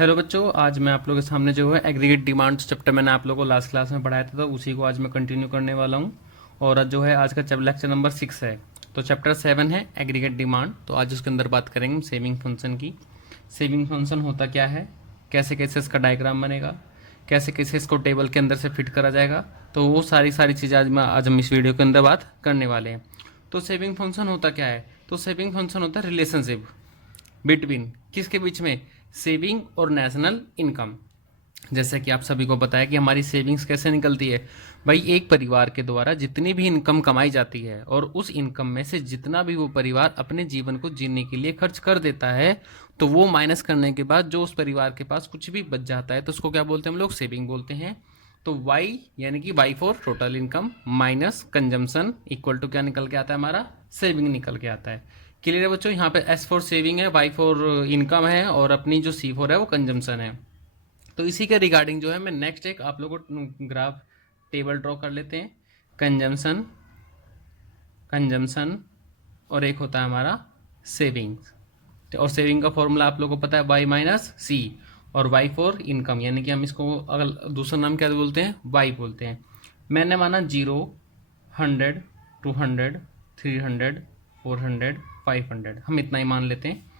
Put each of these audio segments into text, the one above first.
Hello बच्चों, आज मैं आप लोगों के सामने जो है एग्रीगेट डिमांड्स चैप्टर मैंने आप लोगों को लास्ट क्लास में पढ़ाया था, तो उसी को आज मैं कंटिन्यू करने वाला हूँ। और आज जो है आज का लेक्चर नंबर 6 है। तो चैप्टर 7 है एग्रीगेट डिमांड। तो आज उसके अंदर बात करेंगे हम सेविंग फंक्शन की। सेविंग फंक्शन होता क्या है, कैसे कैसे इसका डायग्राम बनेगा, कैसे कैसे इसको टेबल के अंदर से फिट करा जाएगा, तो वो सारी सारी चीज़ें आज हम इस वीडियो के अंदर बात करने वाले हैं। तो सेविंग फंक्शन होता क्या है, तो सेविंग फंक्शन होता है रिलेशनशिप बिटवीन किसके बीच में, सेविंग और नेशनल इनकम। जैसे कि आप सभी को पता है कि हमारी सेविंग्स कैसे निकलती है भाई, एक परिवार के द्वारा जितनी भी इनकम कमाई जाती है और उस इनकम में से जितना भी वो परिवार अपने जीवन को जीने के लिए खर्च कर देता है, तो वो माइनस करने के बाद जो उस परिवार के पास कुछ भी बच जाता है तो उसको क्या बोलते हैं हम लोग, सेविंग बोलते हैं। तो वाई यानी कि Y for total income minus consumption equal to क्या निकल के आता है, हमारा सेविंग निकल के आता है। क्लियर है बच्चों, यहाँ पे एस फॉर सेविंग है, वाई फॉर इनकम है और अपनी जो सी फॉर है वो कंजम्पशन है। तो इसी के रिगार्डिंग जो है मैं नेक्स्ट एक आप लोगों को ग्राफ टेबल ड्रॉ कर लेते हैं। कंजम्पशन, कंजम्पशन और एक होता है हमारा सेविंग्स। और सेविंग का फॉर्मूला आप लोगों को पता है वाई माइनस सी, और वाई फॉर इनकम यानी कि हम इसको अगर दूसरा नाम क्या बोलते हैं, वाई बोलते हैं। मैंने माना 0, 100, 200, 300, 400, 500, हम इतना ही मान लेते हैं।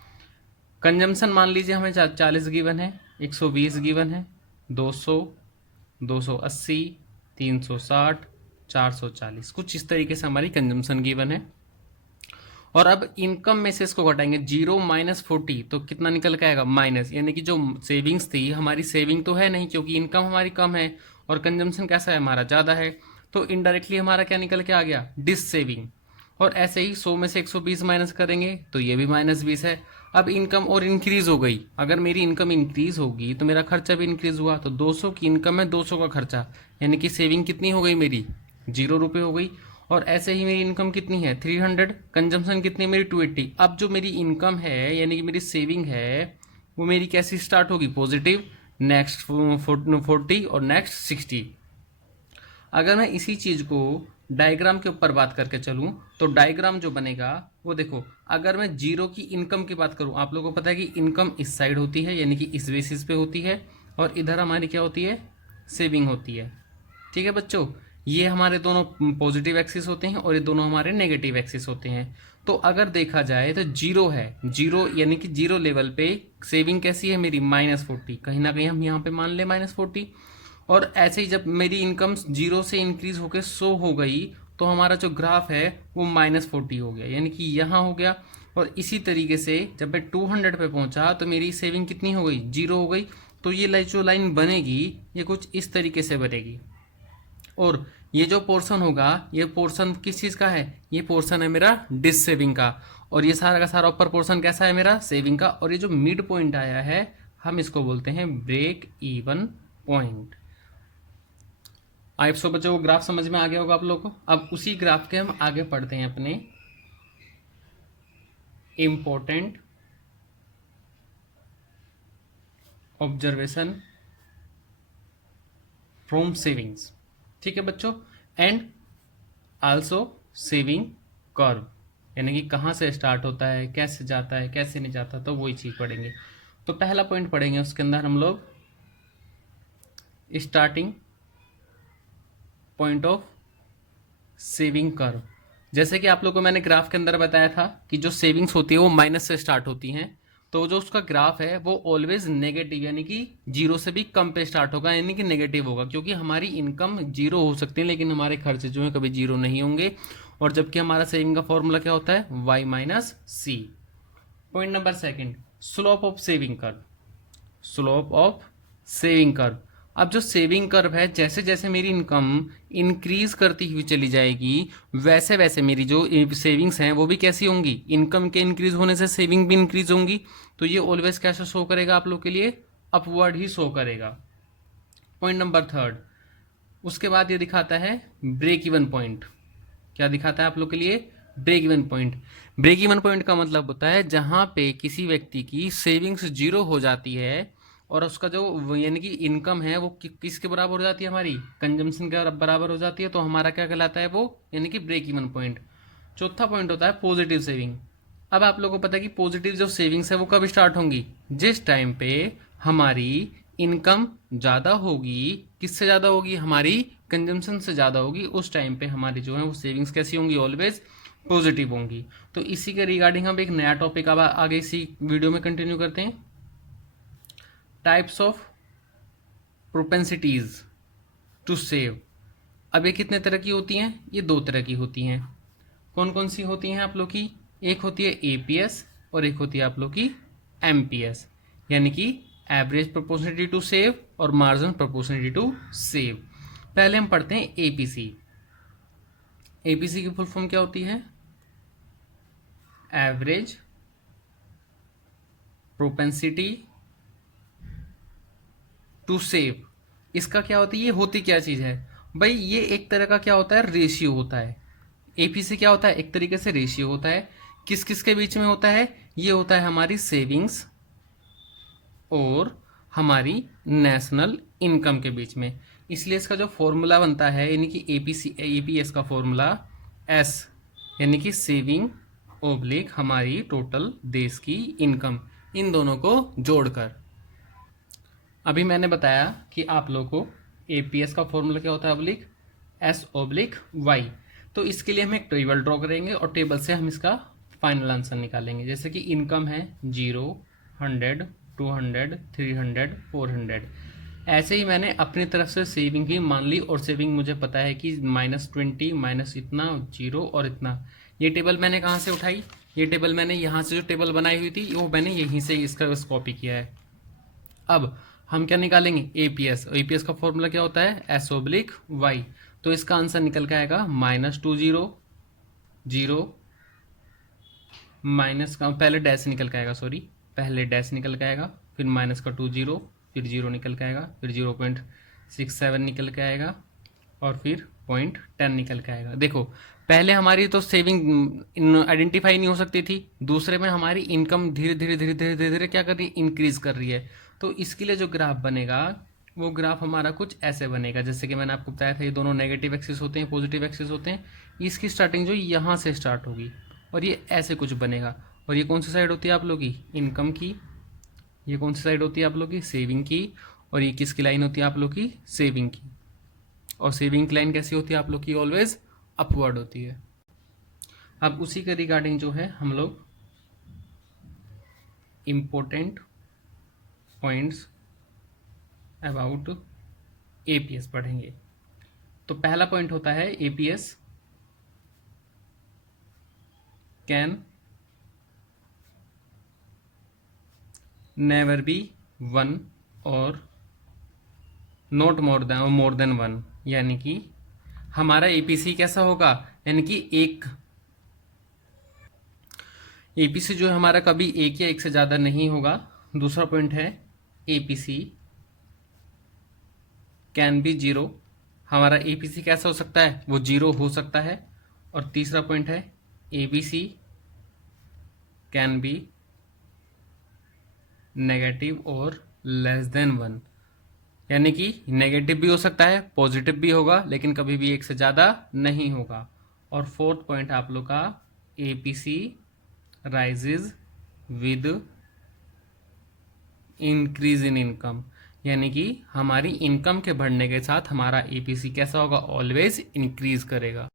कंजम्पशन मान लीजिए हमें 40 गिवन है, 120 गिवन है, 200, 280, 360, 440, कुछ इस तरीके से हमारी कंजम्पशन गिवन है। और अब इनकम में से इसको घटाएंगे, 0 माइनस 40 तो कितना निकल के आएगा, माइनस, यानी कि जो सेविंग्स थी हमारी सेविंग तो है नहीं क्योंकि इनकम हमारी कम है और कंजम्पशन कैसा है हमारा ज़्यादा है, तो इनडायरेक्टली हमारा क्या निकल के आ गया, डिस सेविंग। और ऐसे ही 100 में से 120 माइनस करेंगे तो ये भी -20 है। अब इनकम और इंक्रीज हो गई, अगर मेरी इनकम इंक्रीज होगी तो मेरा खर्चा भी इंक्रीज हुआ, तो 200 की इनकम है, 200 का खर्चा, यानी कि सेविंग कितनी हो गई मेरी, 0 रुपये हो गई। और ऐसे ही मेरी इनकम कितनी है 300, कंजम्पशन कितनी है मेरी 280। अब जो मेरी इनकम है यानी कि मेरी सेविंग है वो मेरी कैसी स्टार्ट होगी, पॉजिटिव, नेक्स्ट 40 और नेक्स्ट 60। अगर मैं इसी चीज़ को डायग्राम के ऊपर बात करके चलूँ तो डायग्राम जो बनेगा वो देखो, अगर मैं 0 की इनकम की बात करूँ, आप लोगों को पता है कि इनकम इस साइड होती है यानी कि इस बेसिस पे होती है, और इधर हमारी क्या होती है, सेविंग होती है। ठीक है बच्चों, ये हमारे दोनों पॉजिटिव एक्सिस होते हैं और ये दोनों हमारे नेगेटिव एक्सिस होते हैं। तो अगर देखा जाए तो 0 है, 0 यानी कि 0 लेवल पे सेविंग कैसी है मेरी, -40, कहीं ना कहीं हम यहाँ पे मान ले -40। और ऐसे ही जब मेरी इनकम 0 से इंक्रीज होकर 100 हो गई तो हमारा जो ग्राफ है वो -40 हो गया, यानी कि यहाँ हो गया। और इसी तरीके से जब मैं 200 पे पहुंचा तो मेरी सेविंग कितनी हो गई, 0 हो गई। तो ये जो लाइन बनेगी ये कुछ इस तरीके से बनेगी। और ये जो पोर्शन होगा ये पोर्शन किस चीज़ का है, ये पोर्शन है मेरा डिस सेविंग का, और ये सारा का सारा ऊपर पोर्शन कैसा है मेरा, सेविंग का। और ये जो मिड पॉइंट आया है हम इसको बोलते हैं ब्रेक इवन पॉइंट। आप सब बच्चों को ग्राफ समझ में आ गया होगा आप लोगों को। अब उसी ग्राफ के हम आगे पढ़ते हैं अपने इम्पोर्टेंट ऑब्जर्वेशन फ्रॉम सेविंग्स। ठीक है बच्चों, एंड आल्सो सेविंग कर्व, यानी कि कहाँ से स्टार्ट होता है, कैसे जाता है, कैसे नहीं जाता, तो वही चीज़ पढ़ेंगे। तो पहला पॉइंट पढ़ेंगे उसके अंदर हम लोग starting point of saving curve. जैसे कि आप लोगों को मैंने ग्राफ के अंदर बताया था कि जो सेविंग्स होती है वो माइनस से स्टार्ट होती हैं, तो जो उसका ग्राफ है वो ऑलवेज नेगेटिव यानी कि 0 से भी कम पे स्टार्ट होगा, यानी कि नेगेटिव होगा, क्योंकि हमारी इनकम 0 हो सकती है लेकिन हमारे खर्चे जो है कभी 0 नहीं होंगे। और जबकि हमारा सेविंग का फॉर्मूला क्या होता है, Y minus C. Point number second, slope of saving curve, slope of saving curve. अब जो सेविंग कर्व है जैसे जैसे मेरी इनकम इंक्रीज करती हुई चली जाएगी वैसे वैसे मेरी जो सेविंग्स हैं वो भी कैसी होंगी, इनकम के इंक्रीज होने से सेविंग भी इंक्रीज होंगी। तो ये ऑलवेज कैसे शो करेगा आप लोग के लिए, अपवर्ड ही शो करेगा। पॉइंट नंबर थर्ड, उसके बाद ये दिखाता है ब्रेक इवन पॉइंट। क्या दिखाता है आप लोग के लिए, break even point. Break even point का मतलब होता है जहां पे किसी व्यक्ति की सेविंग्स 0 हो जाती है और उसका जो यानी कि इनकम है वो किसके बराबर हो जाती है, हमारी कंजम्पशन के बराबर हो जाती है, तो हमारा क्या कहलाता है वो, यानी कि ब्रेक इवन पॉइंट। चौथा पॉइंट होता है पॉजिटिव सेविंग। अब आप लोगों को पता है कि पॉजिटिव जो सेविंग्स है वो कब स्टार्ट होंगी, जिस टाइम पे हमारी इनकम ज़्यादा होगी, किससे ज़्यादा होगी, हमारी कंजम्पशन से ज़्यादा होगी, उस टाइम पे हमारी जो है वो सेविंग्स कैसी होंगी, ऑलवेज पॉजिटिव होंगी। तो इसी के रिगार्डिंग हम एक नया टॉपिक अब आगे इसी वीडियो में कंटिन्यू करते हैं। Types of propensities to save. अब ये कितने तरह की होती हैं, ये दो तरह की होती हैं। कौन कौन सी होती हैं आप लोग की, एक होती है एपीएस और एक होती है आप लोग की एमपीएस, यानी कि एवरेज प्रोपोर्शनलिटी टू सेव और मार्जिन प्रोपोर्शनलिटी टू सेव। पहले हम पढ़ते हैं एपीसी। एपीसी की फुल फॉर्म क्या होती है, एवरेज प्रोपेंसिटी टू सेव। इसका क्या होती है, ये होती क्या चीज़ है भाई, ये एक तरह का क्या होता है, रेशियो होता है। एपीसी क्या होता है, एक तरीके से रेशियो होता है। किस किस के बीच में होता है, ये होता है हमारी सेविंग्स और हमारी नेशनल इनकम के बीच में। इसलिए इसका जो फॉर्मूला बनता है, यानी कि एपीएस का फॉर्मूला एस, यानी कि सेविंग ओब्लिक हमारी टोटल देश की इनकम, इन दोनों को जोड़कर। अभी मैंने बताया कि आप लोगों को एपीएस का फॉर्मूला क्या होता है, ओब्लिक एस ओब्लिक वाई। तो इसके लिए हम एक टेबल ड्रॉ करेंगे और टेबल से हम इसका फाइनल आंसर निकालेंगे। जैसे कि इनकम है 0, 100, 200, 300, 400। ऐसे ही मैंने अपनी तरफ से सेविंग भी मान ली, और सेविंग मुझे पता है कि -20 माइनस इतना 0 और इतना। ये टेबल मैंने कहाँ से उठाई, ये टेबल मैंने यहाँ से जो टेबल बनाई हुई थी वो मैंने यहीं से इसका कॉपी किया है। अब हम क्या निकालेंगे, एपीएस। एपीएस का फॉर्मूला क्या होता है, एस ओब्लिक वाई। तो इसका आंसर निकल के आएगा -20, 0 माइनस का पहले डैश निकल के आएगा, सॉरी पहले डैश निकल के आएगा, फिर माइनस का 20, फिर 0 निकल के आएगा, फिर 0.67 निकल के आएगा, और फिर 0.10 निकल के आएगा। देखो पहले हमारी तो सेविंग आइडेंटिफाई नहीं हो सकती थी, दूसरे में हमारी इनकम धीरे धीरे धीरे धीरे धीरे धीरे क्या कर रही है, इंक्रीज कर रही है। तो इसके लिए जो ग्राफ बनेगा वो ग्राफ हमारा कुछ ऐसे बनेगा, जैसे कि मैंने आपको बताया था ये दोनों नेगेटिव एक्सिस होते हैं, पॉजिटिव एक्सिस होते हैं। इसकी स्टार्टिंग जो यहाँ से स्टार्ट होगी और ये ऐसे कुछ बनेगा। और ये कौन सी साइड होती है आप लोग की, इनकम की। ये कौन सी साइड होती है आप लोग की, सेविंग की। और ये किसकी लाइन होती है आप लोग की, सेविंग की। और सेविंग की लाइन कैसी होती है आप लोग की, ऑलवेज अपवर्ड होती है। अब उसी के रिगार्डिंग जो है हम लोग इम्पोर्टेंट पॉइंट्स अबाउट एपीएस पढ़ेंगे। तो पहला पॉइंट होता है एपीएस कैन नेवर बी 1 और नॉट मोर देन 1। यानी कि हमारा एपीसी कैसा होगा, यानी कि एक एपीसी जो है हमारा कभी एक या एक से ज़्यादा नहीं होगा। दूसरा पॉइंट है एपीसी कैन बी 0, हमारा एपीसी कैसा हो सकता है, वो 0 हो सकता है। और तीसरा पॉइंट है एबीसी कैन बी नेगेटिव और लेस देन 1, यानी कि नेगेटिव भी हो सकता है, पॉजिटिव भी होगा, लेकिन कभी भी एक से ज़्यादा नहीं होगा। और फोर्थ पॉइंट आप लोग का APC rises with increase in income, यानी कि हमारी इनकम के बढ़ने के साथ हमारा एपीसी कैसा होगा, ऑलवेज इंक्रीज करेगा।